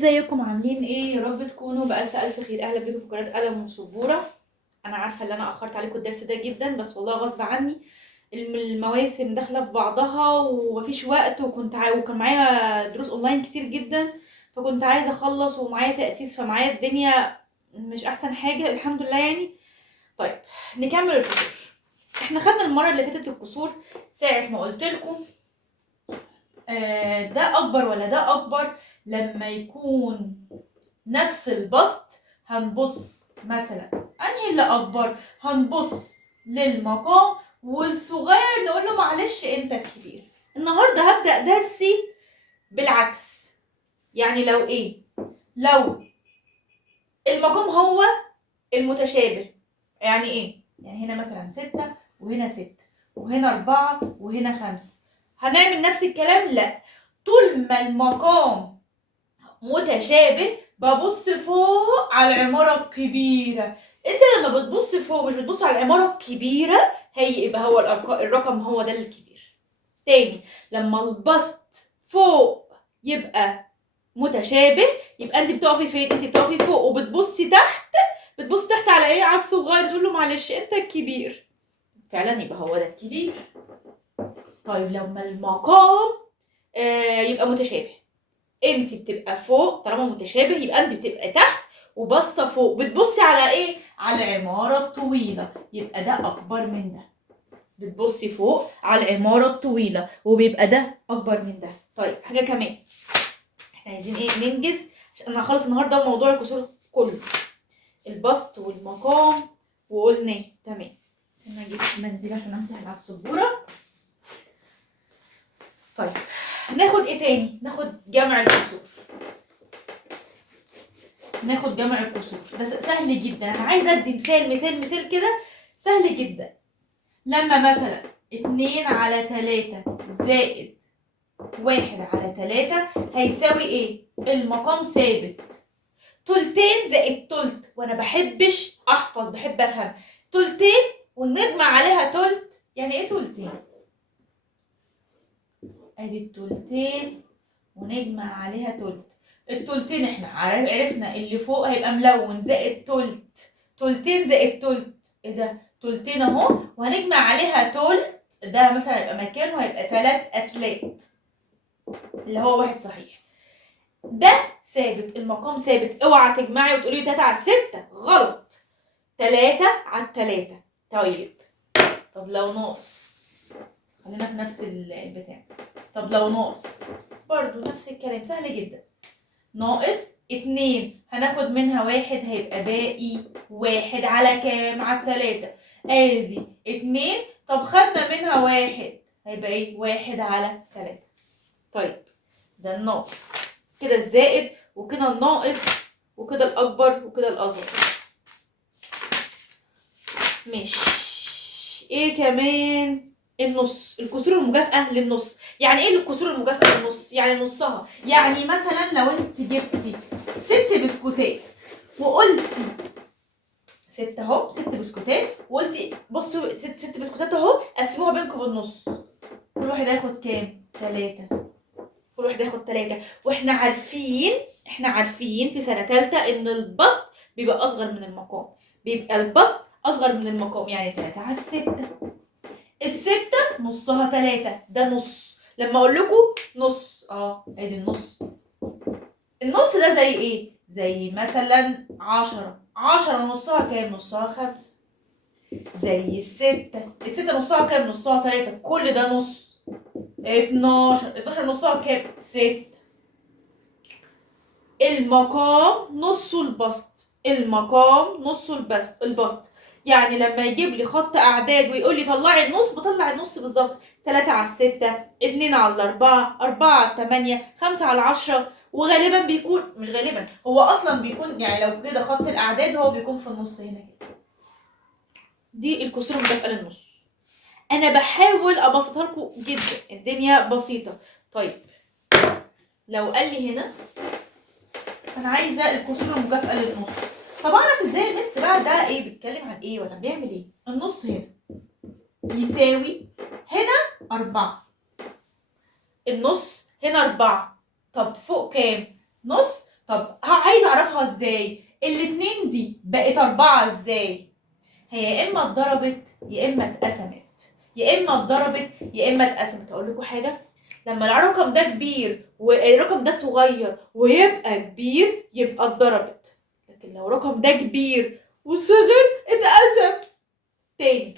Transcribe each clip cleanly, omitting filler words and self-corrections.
ازيكم عاملين ايه؟ يا رب تكونوا بألف خير. اهلا بيكم في قناة قلم وسبورة. انا عارفة ان انا اخرت عليكم الدرس ده جدا، بس والله غصب عني. المواسم داخلة في بعضها ومفيش وقت، وكان معايا دروس اونلاين كتير جدا، فكنت عايزة اخلص ومعايا تأسيس، فمعايا الدنيا مش احسن حاجة الحمد لله يعني. طيب نكمل الكسور. احنا خدنا المرة اللي فاتت الكسور ساعة ما قلت لكم ده اكبر ولا ده اكبر. لما يكون نفس البسط هنبص مثلا انهي اللي اكبر، هنبص للمقام، والصغير نقول له معلش انت الكبير. النهارده هبدأ درسي بالعكس. يعني لو المقام هو المتشابه، يعني ايه؟ يعني هنا مثلا 6 وهنا 6 وهنا 4 وهنا 5، هنعمل نفس الكلام؟ لا، طول ما المقام متشابه ببص فوق على العمارة الكبيرة. انت لما بتبص فوق مش بتبص على العمارة الكبيرة، يبقى هو الرقم هو ده الكبير. تاني، لما البسط فوق يبقى متشابه، يبقى انت بتقفي فين؟ انت بتقفي فوق وبتبصي تحت. بتبصي تحت على ايه؟ على الصغير، تقول له معلش انت الكبير. فعلا يبقى هو ده الكبير. طيب لما المقام يبقى متشابه، انت بتبقى فوق. طالما متشابه يبقى انت بتبقى تحت وبصه فوق، بتبصي على ايه؟ على العماره الطويله، يبقى ده اكبر من ده. بتبصي فوق على العماره الطويله وبيبقى ده اكبر من ده. طيب حاجه كمان، احنا عايزين ايه؟ ننجز عشان انا هخلص النهارده موضوع الكسور كله، البسط والمقام وقلنا تمام. انا اجيب منزل عشان امسح على السبوره. طيب ناخد ايه تاني؟ ناخد جمع الكسور. ناخد جمع الكسور ده سهل جدا. انا عايزه ادي مثال كده سهل جدا. لما مثلا 2/3 زائد 1/3 هيساوي ايه؟ المقام ثابت. تلتين زائد تلت، وانا بحبش احفظ، بحب افهم. تلتين ونجمع عليها تلت، يعني ايه تلتين؟ ادي التلتين ونجمع عليها تلت. التلتين احنا عرفنا اللي فوق هيبقى ملون زائد تلت. تلتين زائد تلت، ايه ده؟ تلتين اهو، وهنجمع عليها تلت، ده مثلا هيبقى مكانه هيبقى 3 أتلات اللي هو واحد صحيح. ده ثابت، المقام ثابت. اوعى تجمعي وتقولي 3 على 6، غلط. 3 على 3. طيب طب لو ناقص، خلينا في نفس البتاع. طب لو ناقص برضو نفس الكلام، سهل جدا. ناقص 2 هناخد منها 1 هيبقى باقي 1 على كام؟ على 3. ادي 2، طب خدنا منها 1 هيبقى ايه؟ 1 على 3. طيب ده الناقص، كده الزائد وكده الناقص وكده الاكبر وكده الاصغر. ماشي. ايه كمان؟ النص، الكسور المكافئة للنص. يعني ايه الكسور المكافئة للنص؟ يعني نصها. يعني مثلا لو انت جبتي 6 بسكوتات وقلتي 6 اهو، 6 بسكوتات وقلتي بصوا 6 بسكوتات اهو، قسموها بينكم بالنص، كل واحد هياخد كام؟ 3. كل واحد هياخد 3. واحنا عارفين في سنة تالتة ان البسط بيبقى اصغر من المقام. بيبقى البسط اصغر من المقام، يعني 3 على 6. الستة نصها 3، ده نص. لما اقول لكم نص، ادي النص. النص ده زي ايه؟ زي مثلا 10. 10 نصها كام؟ نصها 5. زي الستة نصها كام؟ نصها 3. كل ده نص. 12 نصها كام؟ 6. المقام نصه البسط. المقام نصه البسط. يعني لما يجيب لي خط اعداد ويقول لي طلعي النص، بطلع النص بالظبط. 3 على 6، 2 على 4، 4 على 8، 5 على 10. وغالبا بيكون، مش غالبا، هو اصلا بيكون، يعني لو كده خط الاعداد هو بيكون في النص هنا كده. دي الكسور المكافئة للنص. انا بحاول ابسطها لكم جدا، الدنيا بسيطة. طيب لو قال لي هنا انا عايزه الكسور المكافئه للنص، طب اعرف ازاي مس بقى ده ايه؟ بيتكلم عن ايه ولا بيعمل ايه؟ النص هنا يساوي هنا 4. النص هنا 4، طب فوق كام؟ نص. طب عايز اعرفها ازاي؟ الاتنين دي بقت 4 ازاي؟ هي يا اما اتضربت يا اما اتقسمت، يا اما اتضربت يا اما اتقسمت. اقول لكم حاجه، لما الرقم ده كبير والرقم ده صغير ويبقى كبير يبقى اتضربت، لكن لو الرقم ده كبير وصغر اتقسم. تاني،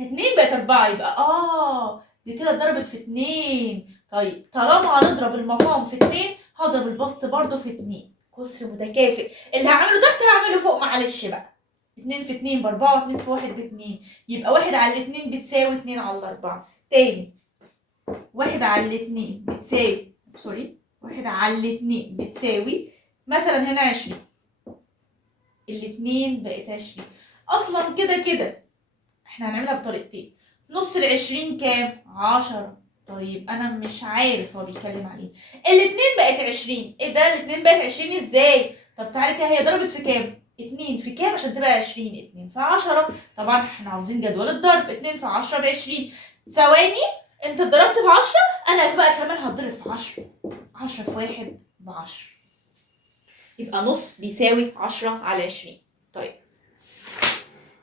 2 بقت 4 يبقى دي كده اتضربت في 2. طيب طالما هنضرب المقام في 2 هضرب البسط برضو في 2، كسر متكافئ. اللي هعمله تحت هعمله فوق، معلش بقى. 2 في 2 ب4 و2 في 1 ب2، يبقى 1 على 2 بتساوي 2 على 4. تاني، 1 على 2 بتساوي 1 على 2 بتساوي مثلا هنا 20. الاتنين بقت 20. اصلا كده كده احنا هنعملها بطريقتين. نص ال20 كام؟ 10. طيب انا مش عارف هو بيتكلم عليه. الاتنين بقت 20. ايه ده؟ الاتنين بقت 20 ازاي؟ طب تعالي كده، هي ضربت في كام؟ 2 في كام عشان تبقى 20؟ 2 في 10. طبعا احنا عاوزين جدول الضرب. 2 في 10 ب 20. ثواني، انت اتضربت في 10، انا بقى كمان هتضرب في 10. 10 في 1 ب 10. يبقى نص بيساوي 10 على 20. طيب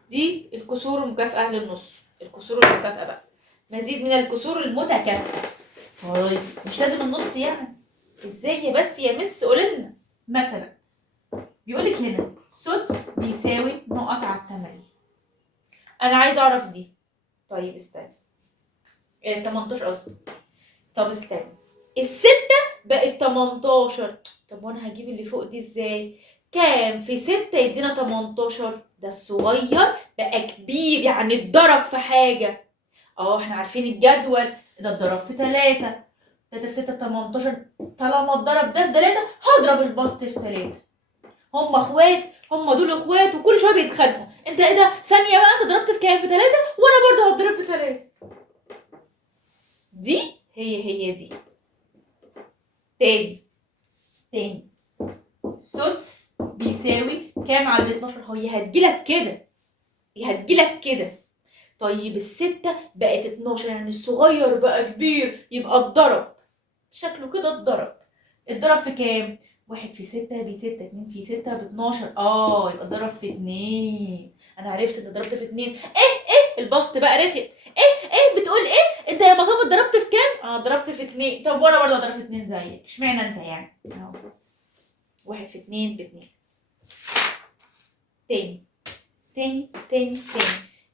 دي الكسور المكافئة للنص. الكسور المكافئة بقى مزيد من الكسور المتكافئة. طيب مش لازم النص يعني. ازاي بس يا مس قولنا. مثلا بيقولك هنا سدس بيساوي نقط على 8. انا عايزه اعرف دي. طيب استنى، 18 قصدي. طب استنى، الستة بقت 18. طب وانا هجيب اللي فوق دي ازاي؟ كام في 6 يدينا 18؟ ده الصغير بقى كبير، يعني اتضرب في حاجة. احنا عارفين الجدول، ده اتضرب في 3. 3 في 6 ب 18. طالما اتضرب ده في 3 هضرب البسط في 3. هم اخوات، هم دول اخوات وكل شويه بيتخانقوا. انت ايه ده؟ ثانيه بقى، انت ضربت في كام؟ في 3 وانا برضه هضرب في 3. دي هي دي. تاني سدس بيساوي كام على 12؟ هي هتجيلك كده، هي هتجيلك كده. طيب الستة بقت 12، يعني الصغير بقى كبير، يبقى اتضرب. شكله كده اتضرب. اتضرب في كام؟ 1 في 6 ب 6، 2 في 6 ب 12. يبقى اتضرب في 2. انا عرفت ان ضربت في 2. ايه البسط بقى رخم. ايه بتقول ايه؟ انت يا مجاب اتضربت في كام؟ ضربت في 2. طب وانا برضه ضربت في 2 زيك، اشمعنى انت يعني؟ اهو 1 في 2 ب 2. تاني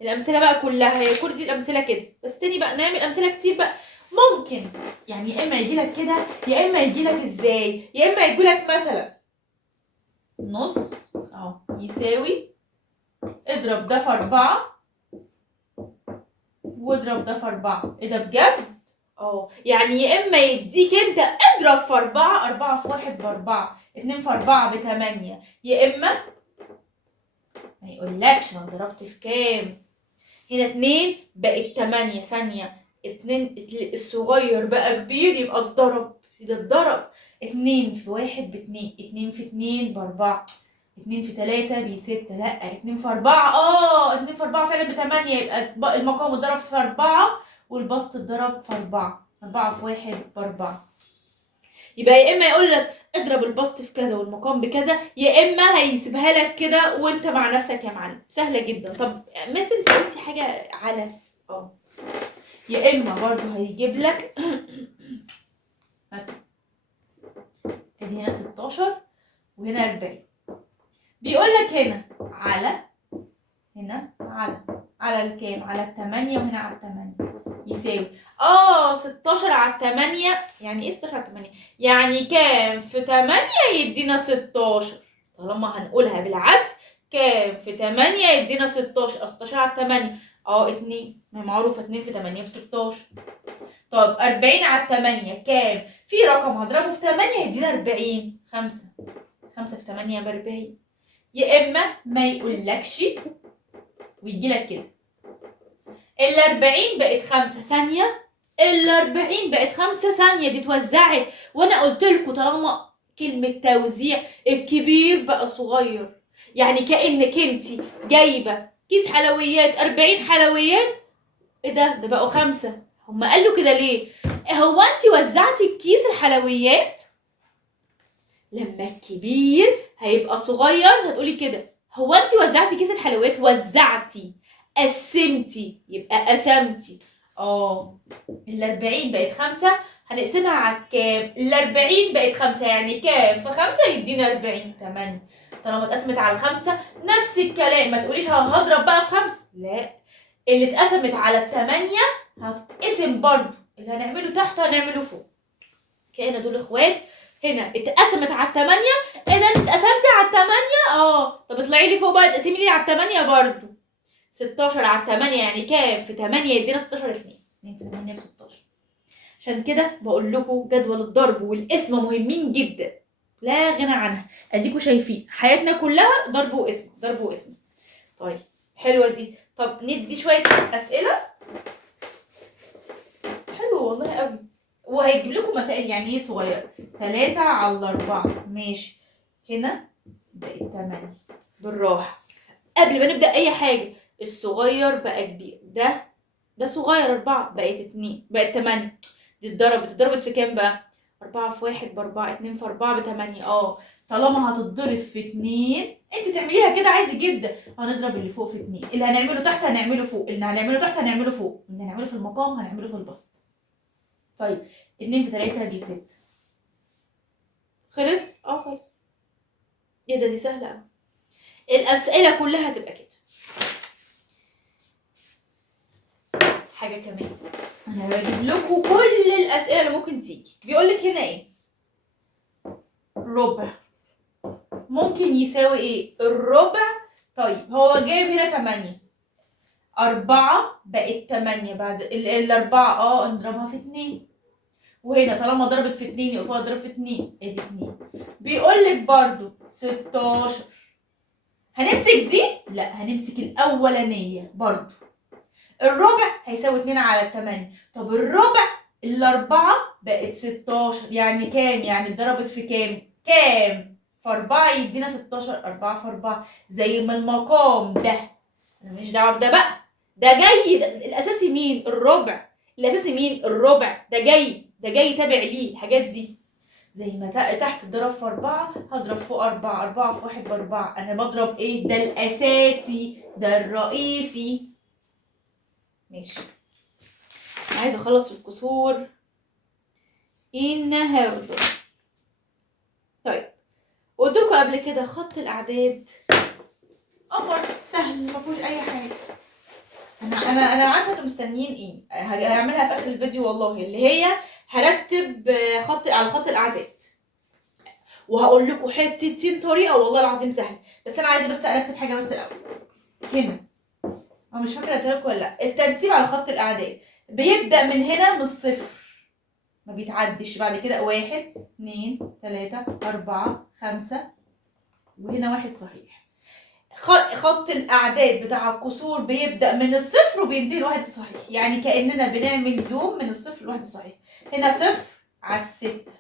الامثله بقى كلها، هي كل دي الامثله كده، بس تاني بقى نعمل امثله كتير بقى. ممكن يعني يا اما يجي لك كده يا اما يجي لك ازاي، يا اما يجي لك مثلا نص يساوي اضرب ده في 4 واضرب ده في 4. ايه ده بجد؟ يعني يا اما يديك انت اضرب في 4، 4 في 1 ب4، 2 في 4 ب8، يا اما ما يقولكش انا ضربت في كام. هنا 2 بقت 8. ثانية، 2 الصغير بقى كبير يبقى اتضرب. ده اتضرب. 2 في 1 ب2، 2 في 2 ب4، 2 في 3 ب6. لا، 2 في 4 2 في 4 فعلا ب8، يبقى المقام اتضرب في 4 والبسط اتضرب في 4. 4 في 1 ب4. يبقى يا اما يقول لك اضرب البسط في كذا والمقام بكذا، يا اما هيسيبها لك كده وانت مع نفسك يا معلم. سهله جدا. طب مثلا انت قلتي حاجه على يا اما برضه هيجيب لك مثلا ادي هنا 16 وهنا 40. بيقول لك هنا على الكام؟ على ال8 وهنا على ال8 يساوي 16 على 8. يعني ايه 16 على 8؟ يعني كام في 8 يدينا 16. طالما هنقولها بالعكس، كام في 8 يدينا 16. 16 على 8 2، ما هي معروفه 2 في 8 ب 16. طب 40 على 8 كام؟ في رقم هضربه في 8 يدينا 40. 5 في 8 ب 40. يا اما ما يقولكش ويجي لك كده ال40 بقت 5 ثانيه، ال40 بقت 5 ثانيه، دي اتوزعت. وانا قلت لكم طالما كلمه توزيع، الكبير بقى صغير، يعني كانك انت جايبه كيس حلويات 40 حلويات. ايه ده بقوا 5. هما قالوا كده ليه؟ هو انت وزعتي الكيس الحلويات؟ لما الكبير هيبقى صغير هتقولي كده هو انت وزعتي كيس الحلويات؟ وزعتي. قسمتي يبقى قسمتي. ال40 بقت 5 هنقسمها على كام؟ ال40 بقت 5 يعني كام؟ في 5 يدينا 40. 8. طالما اتقسمت على 5 نفس الكلام، ما تقوليش هضرب بقى في 5، لا، اللي اتقسمت على 8 هتتقسم برضو، اللي هنعمله تحت هنعمله فوق. كأن دول اخوات، هنا اتقسمت على 8، اذا انت اتقسمتي على 8. طب اطلعي لي فوق بقى تقسمي لي على 8 برضو. 16 على 8 يعني كام؟ في 8 يدينا 16. 2 في 8 ب 16. عشان كده بقول لكم جدول الضرب والقسمة مهمين جدا، لا غنى عنها. اديكوا شايفين حياتنا كلها ضرب وقسمة ضرب وقسمة. طيب حلوة دي. طب ندي شوية أسئلة. حلو والله قوي. وهيجيب لكم مسائل يعني ايه صغيرة. 3 على 4 ماشي. هنا بقت 8. بالراحة قبل ما نبدأ أي حاجة. الصغير بقى كبير، ده صغير 4 بقت 2 بقت 8. دي اتضربت في كام بقى؟ 4 في 1 ب4، 2 في 4 ب8. طالما هتتضرب في 2 انت تعمليها كده عادي جدا. هنضرب اللي فوق في 2، اللي هنعمله تحت هنعمله فوق، اللي هنعمله تحت هنعمله فوق، اللي هنعمله في المقام هنعمله في البسط. طيب 2 في 3 ب 6. خلص؟ خلص. ايه ده؟ دي سهلة قوي. الأسئلة كلها هتبقى كده. حاجة كمان، أنا بجيب لكم كل الأسئلة اللي ممكن تيجي. بيقول لك هنا إيه؟ ربع ممكن يساوي إيه؟ الربع. طيب هو جايب هنا 8. 4 بقت 8 بعد الأربعة نضربها في 2. وهنا طالما ضربت في 2 يبقى فوق ضرب في 2 ادي 2. بيقول لك برضو 16. هنمسك دي؟ لا، هنمسك الأولانية برضو. الربع هيساوي 2 على 8. طب الربع الأربعة بقت 16 يعني كام؟ يعني اتضربت في كام؟ كام؟ في 4 يدينا 16. 4 في 4 زي ما المقام ده. أنا ماليش دعوة بده بقى. ده جاي الأساسي مين؟ الربع. الأساسي مين؟ الربع. ده جاي تابع ليه الحاجات دي. زي ما تحت اتضرب في 4 هضرب فوق 4. 4 في 1 ب4. أنا بضرب إيه؟ ده الأساسي، ده الرئيسي. ماشي. عايزه اخلص الكسور النهارده. طيب قلت لكم قبل كده خط الاعداد امر سهل ما فيهوش اي حاجه. انا عارفه انتوا مستنيين ايه. هعملها في اخر الفيديو والله، اللي هي هرتب خط على خط الاعداد، وهقول لكم حتتين طريقه والله العظيم سهل. بس انا عايزه بس ارتب حاجه بس الاول. هنا انا مش فاكره قلت لكم ولا لا. الترتيب على خط الاعداد بيبدا من هنا من الصفر، ما بيتعدش بعد كده. 1 2 3 4 5 وهنا 1 صحيح. خط الاعداد بتاع الكسور بيبدا من الصفر وبينتهي ل1 صحيح، يعني كاننا بنعمل زوم من الصفر ل1 صحيح. هنا صفر على 6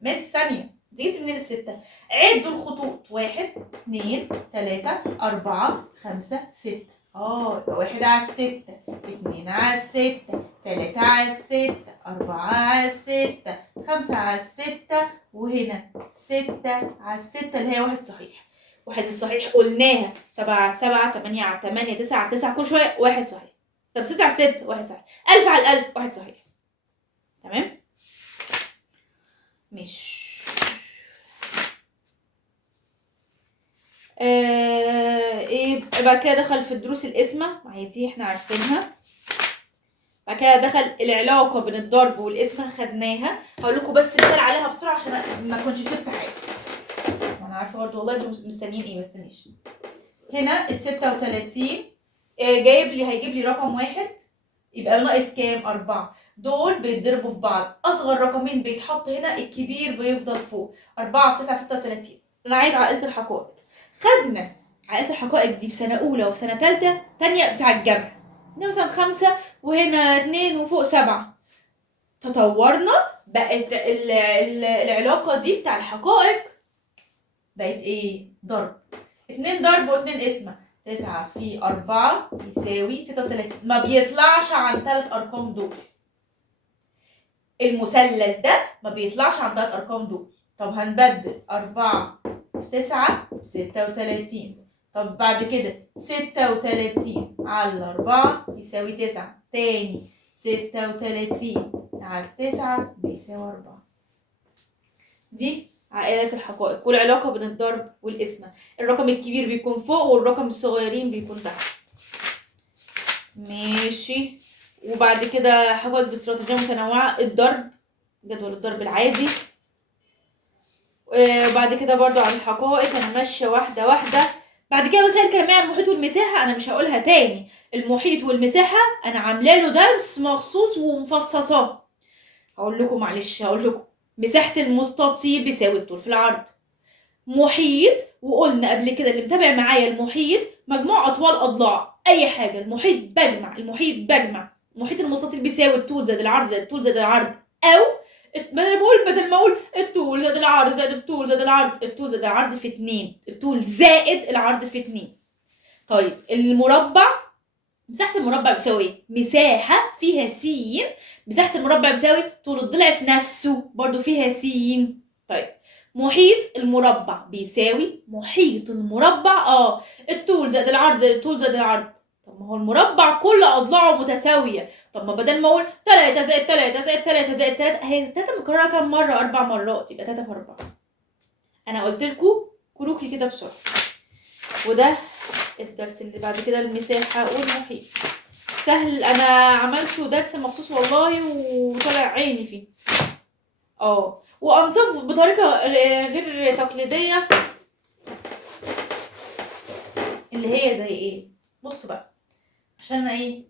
مش ثانيه. جبت منين ال6؟ عدوا الخطوط. 1 2 3 4 5 6. يبقى 1 على 6 2 على 6 3 على 6 4 على 6 5 على 6 وهنا 6 على 6 اللي هي 1 صحيح. 1 الصحيح قلناها 7 على 7 8 على 8 9 على 9 كل شويه 1 صحيح. طب 6 على 6 1 صحيح. 1000 على 1000 1 صحيح. تمام؟ مش ايه بعد كده دخل في الدروس القسمة، دي احنا عارفينها. بعد كده دخل العلاقة بين الضرب والقسمة، خدناها. هقول لكم بس مثال عليها بسرعة عشان ما كنتش سبت حاجة. انا عارفة برضه والله انتوا مستنيين ايه، بس ماشي. هنا ال36 هيجيب لي رقم 1 يبقى ناقص كام؟ 4. دول بيتضربوا في بعض، اصغر رقمين بيتحط هنا، الكبير بيفضل فوق. 4 في 9 36. انا عايز عائلة الحقائق. خدنا عائلة الحقائق دي في سنة أولى وفي سنة تانية بتاع الجمع. هنا مثلا 5 وهنا 2 وفوق 7. تطورنا بقت العلاقة دي بتاع الحقائق بقت ايه؟ ضرب. 2 ضرب و2 قسمة. 9 في 4 يساوي 36. ما بيطلعش عن 3 أرقام دول. المثلث ده ما بيطلعش عن 3 أرقام دول. طب هنبدل 4 في 9 36. طب بعد كده 36 على 4 يساوي 9. تاني 36 على 9 بيساوي 4. دي عائلة الحقائق والعلاقة بين الضرب والقسمة. الرقم الكبير بيكون فوق والرقم الصغيرين بيكون تحت. ماشي. وبعد كده حقائق باستراتيجية متنوعة. الضرب، جدول الضرب العادي. وبعد كده برضو عن الحقائق انا ماشيه واحده واحده. بعد كده مسائل كلاميه عن المحيط والمساحه انا مش هقولها تاني. المحيط والمساحه انا عامله له درس مخصوص ومفصصاه. هقول لكم معلش، هقول لكم مساحه المستطيل بيساوي الطول في العرض. محيط، وقلنا قبل كده اللي متابع معايا المحيط مجموع اطوال اضلاع اي حاجه. المحيط بجمع محيط المستطيل بيساوي الطول زائد العرض زائد الطول زائد العرض، او بدل ما اقول الطول زائد العرض زائد الطول زائد العرض، الطول زائد العرض في 2، الطول زائد العرض في 2. طيب المربع، مساحة المربع بيساوي ايه؟ مساحة فيها س. مساحة المربع بيساوي طول الضلع في نفسه برضو فيها س. طيب محيط المربع بيساوي محيط المربع الطول زائد العرض زائد الطول زائد العرض. طب ما هو المربع كل اضلاعه متساويه. طب ما بدل ما اقول 3 زائد 3 زائد 3 زائد 3، هي 3 مكرره كام مره؟ 4 مرات، يبقى 3 في 4. انا قلت لكم كروكي كده بسرعه. وده الدرس اللي بعد كده المساحه والمحيط. سهل، انا عملته درس مخصوص والله وطلع عيني فيه. وانصف بطريقه غير تقليديه، اللي هي زي ايه؟ بصوا بقى عشان ايه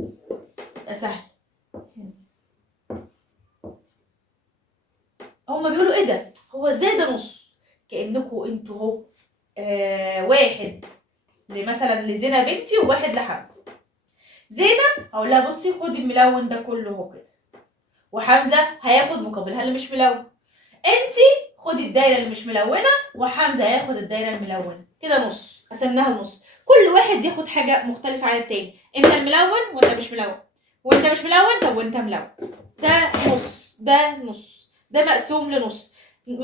يبقى سهل. هما بيقولوا ايه ده؟ هو ازاي ده نص؟ كانكم انتوا اهو واحد مثلا لزينة بنتي وواحد لحمزه. زينة هقول لها بصي خدي الملون ده كله اهو كده، وحمزه هياخد مقابلها اللي مش ملون. انتي خدي الدايره اللي مش ملونه وحمزه هياخد الدايره الملونه. كده نص، قسمناها نص. كل واحد ياخد حاجه مختلفه عن التاني. انت الملون وانت مش ملون، وانت مش ملون طب وانت ملون. ده نص، ده نص، ده مقسوم لنص.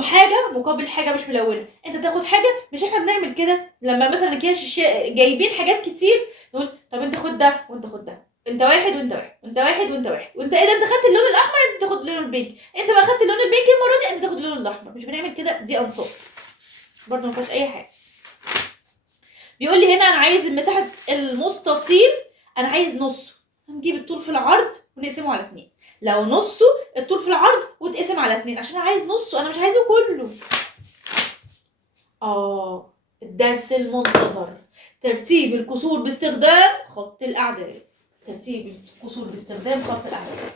حاجه مقابل حاجه مش ملونه. انت تاخد حاجه. مش احنا بنعمل كده لما مثلا اكياس جايبين حاجات كتير نقول طب انت خد ده وانت خد ده، انت واحد وانت واحد وانت واحد وانت واحد، وانت ايه ده انت خدت اللون الاحمر انت تاخد اللون البينك، انت بقى خدت اللون البينك المره دي انت تاخد اللون الاحمر. مش بنعمل كده، دي انصاف برضه ما فيهاش اي حاجه. بيقول لي هنا انا عايز مساحه المستطيل، انا عايز نصه. هنجيب الطول في العرض ونقسمه على 2. لو نصه الطول في العرض وتقسم على 2 عشان انا عايز نصه، انا مش عايزه كله. الدرس المنتظر، ترتيب الكسور باستخدام خط الاعداد. ترتيب الكسور باستخدام خط الاعداد.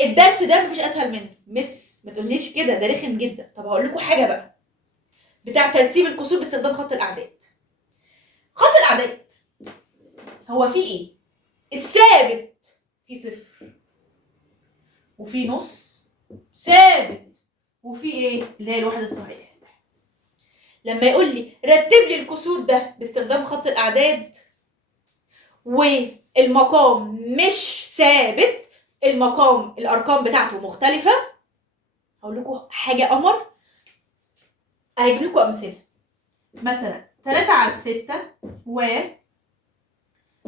الدرس ده مفيش اسهل منه. ما تقوليش كده، ده رخم جدا. طب هقول لكم حاجه بقى بتاع ترتيب الكسور باستخدام خط الاعداد. خط الاعداد هو فيه ايه؟ الثابت فيه صفر، وفي نص ثابت، وفي ايه اللي هي الوحده الصحيحه. لما يقول لي رتب لي الكسور ده باستخدام خط الاعداد والمقام مش ثابت، المقام الارقام بتاعته مختلفه، هقول لكم حاجه قمر. هجيب لكم امثله. مثلا 3 على 6 و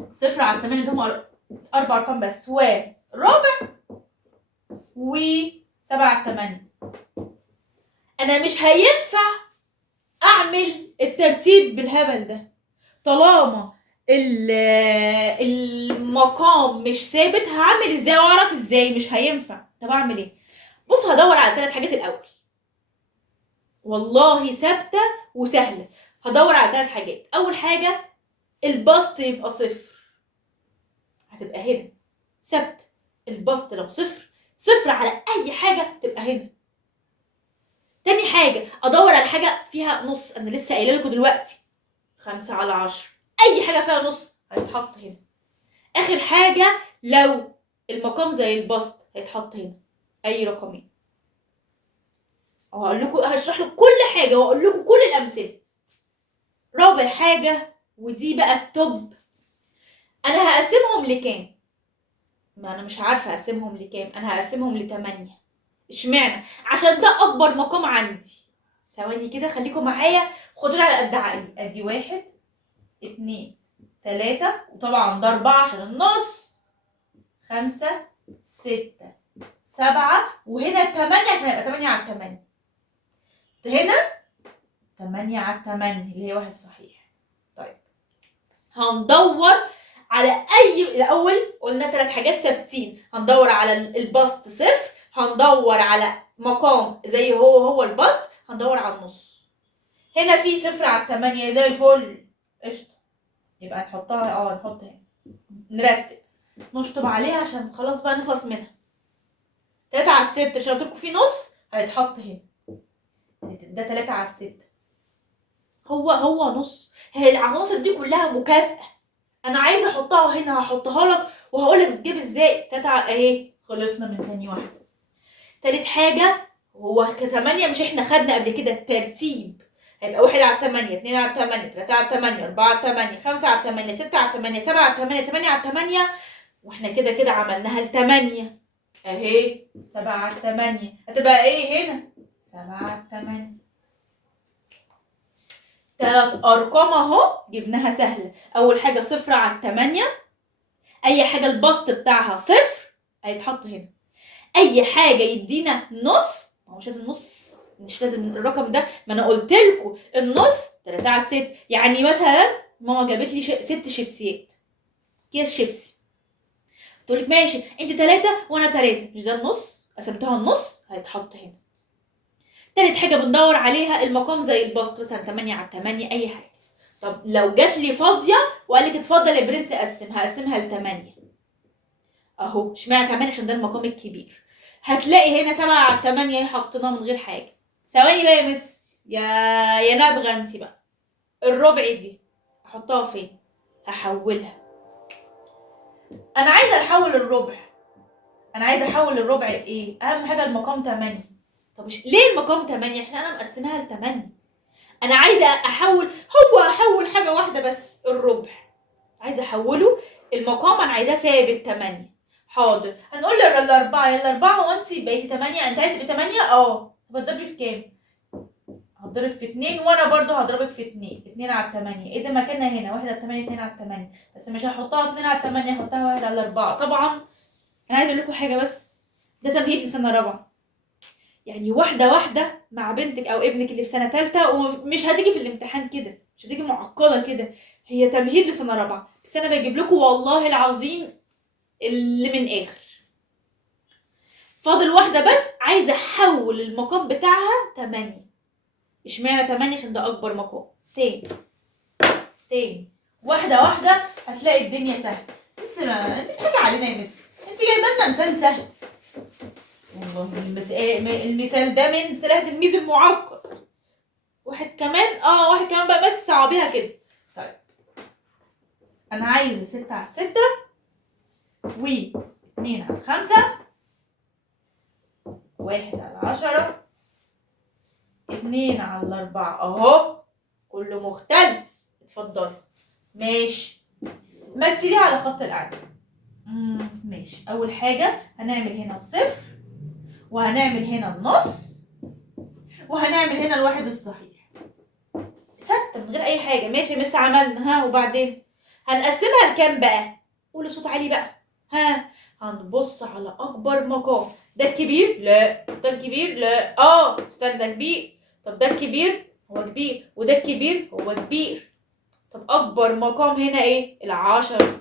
0 على 8 دول 4 ارقام بس، ورابع و 7 على 8. انا مش هينفع اعمل الترتيب بالهبل ده طالما المقام مش ثابت. هعمل ازاي واعرف ازاي؟ مش هينفع. طب اعمل ايه؟ بص هدور على 3 حاجات الاول، والله ثابته وسهله. هدور على 3 حاجات. اول حاجه البسط يبقى صفر، هتبقى هنا ثابته. البسط لو صفر، صفر على اي حاجه تبقى هنا. تاني حاجه ادور على حاجه فيها نص. انا لسه قايله لكم دلوقتي 5 على 10، اي حاجه فيها نص هيتحط هنا. اخر حاجه لو المقام زي البسط هيتحط هنا اي رقمين. وهقول لكم، هشرح لكم كل حاجه واقول لكم كل الامثله. رابع حاجه ودي بقى التوب، انا هقسمهم لكام؟ ما انا مش عارفه اقسمهم لكام. انا هقسمهم ل8. اشمعنى؟ عشان ده اكبر مقام عندي. ثواني كده خليكم معايا، خدوني على قد عقلي. ادي 1 2 3 وطبعا ده 4 عشان النص، 5 6 7 وهنا 8 عشان يبقى 8 على 8. هنا 8 على 8 اللي هي واحد صحيح. طيب هندور على الاول قلنا 3 حاجات ثابتين، هندور على البسط صفر، هندور على مقام زي هو البسط، هندور على النص. هنا في صفر على 8 زي الفل قشطه، يبقى نحطها نحط هنا، نرتب نشطب عليها عشان خلاص بقى نخلص منها. 3 على 6 مش قلت لكم في نص هيتحط هنا، ده 3 على 6 هو نص. هي العناصر دي كلها مكافأة، انا عايزه احطها هنا هحطها لك وهقول لك بتجيب ازاي. 3 اهي خلصنا من تاني واحده. تالت حاجه هو ك8 مش احنا خدنا قبل كده الترتيب، هيبقى 1 على 8 2 على 8 3 على 8 4 على 8 5 على 8 6 على 8 7 على 8 8 على 8 واحنا كده عملناها ل8 اهي 7 على 8 هتبقى ايه هنا 7 على 8. 3 ارقام اهو جبناها سهله. اول حاجه 0 على 8، اي حاجه البسط بتاعها صفر هيتحط هنا. اي حاجه يدينا نص، ما هو مش لازم نص، مش لازم الرقم ده، ما انا قلت لكم النص 3 على 6. يعني مثلا ماما جابت لي 6 شيبسيات، كيس شيبسي، تقول لك ماشي انت 3 وانا 3، مش ده النص، قسمتها النص هيتحط هنا. تالت حاجه بندور عليها المقام زي البسط، مثلا 8 على 8 اي حاجه. طب لو جات لي فاضيه وقال لك اتفضل يا برنس قسم، هقسمها ل8 اهو. اشمعنى 8؟ عشان ده المقام الكبير. هتلاقي هنا 7 على 8 حطيناه من غير حاجه. ثواني بقى يا مس، يا نبغه انت بقى، الربع دي احطها فين؟ هحولها. انا عايزه احول الربع، انا عايزه احول الربع ايه؟ اهم حاجه المقام 8. طب ليه المقام 8؟ عشان انا مقسماها ل8. انا عايزه احول حاجه واحده بس، الربع عايزه احوله. المقام انا عايزاه ثابت 8. حاضر، هنقول الاربعه يلا 4 وانت بقيتي 8، انت عايزه تبقي 8 طب هتضربي في كام؟ هتضرب في 2 وانا برضو هضربك في 2. 2 على 8 ايه ده مكانها هنا 1 على 8 2 على 8، بس مش هحطها 2 على 8، هحطها 1 على 4. طبعا انا عايزه اقول لكم حاجه بس، ده تمهيد لسنه رابعه، يعني واحده واحده مع بنتك او ابنك اللي في سنه ثالثه، ومش هتيجي في الامتحان كده، مش هتيجي معقده كده، هي تمهيد لسنه رابعه، بس انا بجيب لكم والله العظيم اللي من اخر. فاضل واحده بس، عايزه احول المقام بتاعها 8. اشمعنى 8؟ عشان ده اكبر مقام. تاني واحده واحده هتلاقي الدنيا سهله. بس ما انت بتحكي علينا يا مس، انت جايبه لنا مثال سهل والله. المثال ده من ثلاث تلميذ المعقد. واحد كمان بقى بس صعبيها كده. طيب انا عايزه 6 على 6 و 2 على 5 1 على 10 2 على 4 اهو كله مختلف. اتفضلي ماشي، مثليها على خط الأعلى. ماشي، اول حاجه هنعمل هنا الصفر وهنعمل هنا النص وهنعمل هنا الواحد الصحيح ثابته من غير اي حاجه. ماشي يا مس عملنا، وبعدين هنقسمها لكام بقى؟ قولي بصوت عالي بقى. هنبص على اكبر مقام. ده الكبير؟ لا. ده الكبير؟ لا. استنى، ده كبير. طب ده الكبير؟ هو كبير. وده الكبير؟ هو كبير. طب اكبر مقام هنا ايه؟ 10.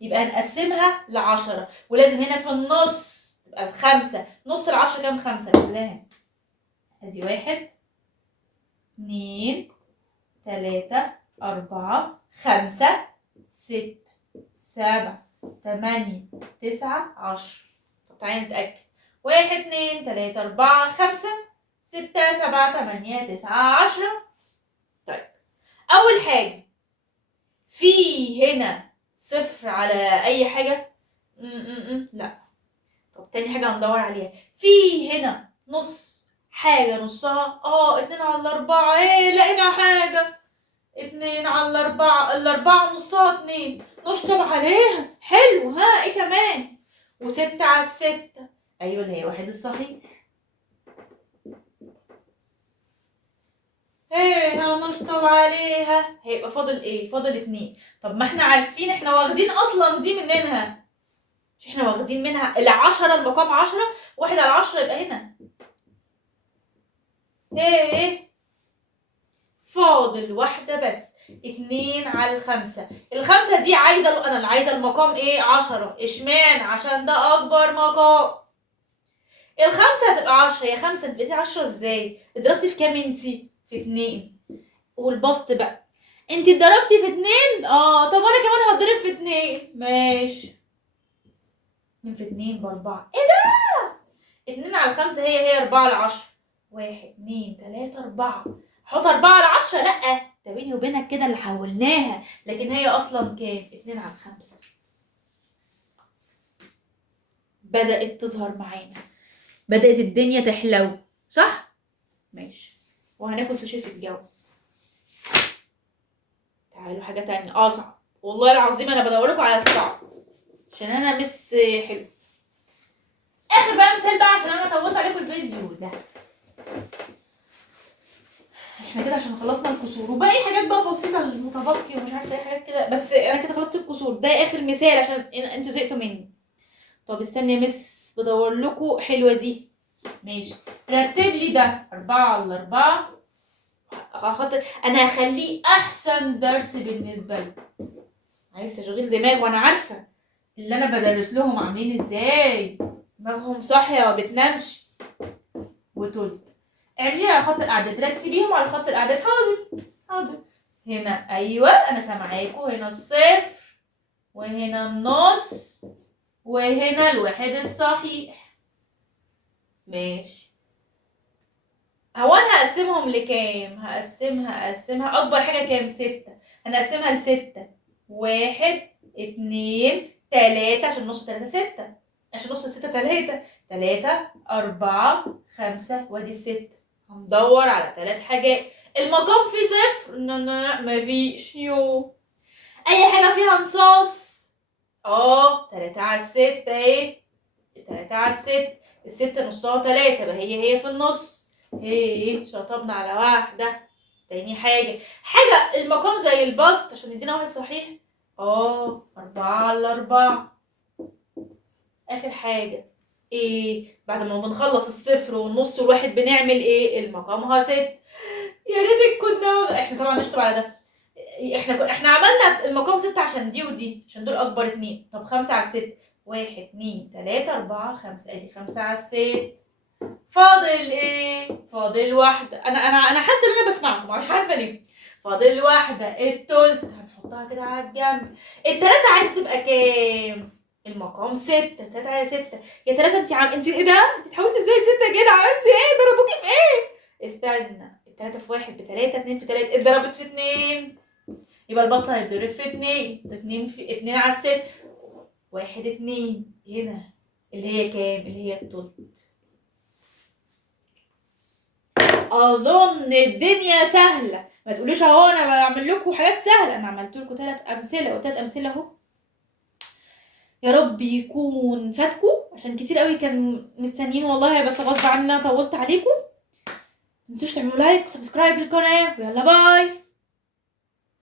يبقى هنقسمها ل10، ولازم هنا في النص تبقى ال5. نص ال10 كام؟ 5. كلها ادي 1 2 3 4 5 6 7 8 9 10. طب تعالي نتأكد. 1 2 3 4 5 6 7 8 9 10. طيب أول حاجة في هنا صفر على أي حاجة؟ لا. طب تاني حاجة هندور عليها، في هنا نص حاجة نصها 2 على 4 لقينا حاجة. 2 على 4، الأربعة نصها 2 نشطب عليها. حلو، ايه كمان؟ و6 على 6 ايوه اللي هي واحد الصحيح. ايه هنشطب عليها، هيبقى فاضل ايه؟ فاضل 2. طب ما احنا عارفين احنا واخدين اصلا دي منها، مش احنا واخدين منها ال10 المقام 10، 1 على 10 يبقى هنا. ايه فاضل واحدة بس، 2 على 5. ال5 دي عايزة، انا اللي عايزة المقام ايه؟ 10. اشمعنى؟ عشان ده اكبر مقام. ال5 هتبقى 10، هي 5 انت بقيتي 10 ازاي؟ اتضربتي في كام انتي؟ في 2. والبسط بقى انت اتضربتي في 2، طب وانا كمان هتضرب في 2. ماشي، 2 في 2 ب4. ايه ده؟ 2 على 5 هي 4 على 10. 1 2 3 4. حط 4 على 10؟ لا، ده بيني وبينك كده اللي حولناها، لكن هي اصلا كام؟ 2 على 5. بدأت تظهر معانا، بدأت الدنيا تحلو، صح؟ ماشي. وهناكل سوشي في الجو. تعالوا حاجة تانية أصعب، والله العظيم أنا بدورلكوا على الصعب عشان أنا مس حلو. آخر بقى مثال بقى عشان أنا طولت عليكم الفيديو ده. احنا كده عشان خلصنا الكسور وباقي حاجات بقى بسيطة المتبقي ومش عارفة ايه حاجات كده، بس أنا كده خلصت الكسور. ده آخر مثال عشان انتوا زهقتوا مني. طب استني يا مس بدور لكم حلوة دي. ماشي، رتب لي ده 4 على 4. انا هخليه احسن درس بالنسبه لي، عايز تشغيل دماغ، وانا عارفه اللي انا بدرس لهم عاملين ازاي، دماغهم صاحيه وما بتنامش. وتلت اعملي على خط الاعداد، رتبيهم على خط الاعداد. حاضر حاضر. هنا ايوه انا سامعاكوا، هنا الصفر وهنا النص وهنا الواحد الصحيح. ماشي. هو انا هقسمهم لكام؟ هقسمها اكبر حاجه كام؟ 6. هنقسمها ل6. 1 2 3 عشان نص 3 6، عشان نص 6 3 3 4 5 وادي 6. هندور على 3 حاجات. المقام فيه صفر؟ لا مفيش. اي حاجه فيها نصاص؟ 3 على 6 اهي. 3 على 6، ال6 نصها 3 يبقى هي في النص. شطبنا على واحدة. تاني حاجة المقام زي البسط عشان يدينا واحد صحيح. 4 على 4. آخر حاجة بعد ما بنخلص الصفر والنص والواحد بنعمل المقام 6. يا ريتك كنا احنا طبعا نشطب على ده. احنا عملنا المقام 6 عشان دي ودي، عشان دول أكبر 2. طب 5 على 6. 1 2 3 4 5 ادي 5 على 6. فاضل فاضل واحدة. انا حاسة ان انا بسمعكم مش عارفة ليه. فاضل واحدة، التلت هنحطها كده على الجنب. التلاتة عايزة تبقى كام؟ المقام 6. 3 على 6. يا 3 انت ايه ده؟ انت اتحولت ازاي 6 كده؟ عملتي ضربوكي في استنى، التلاتة في 1 ب3، 2 في 3 اتضربت في 2. يبقى البسط هيتضرب في 2. 2 في 2 على 6. 1 2 هنا اللي هي كام؟ اللي هي التلت. اظن الدنيا سهله، ما تقوليش اهو انا بعمل لكم حاجات سهله، انا عملت لكم 3 امثله و3 امثله اهو. يا رب يكون فاتكم عشان كتير قوي كان مستنيين والله، بس غصب عني انا طولت عليكم. متنسوش تعملوا لايك وسبسكرايب للقناه، ويلا باي.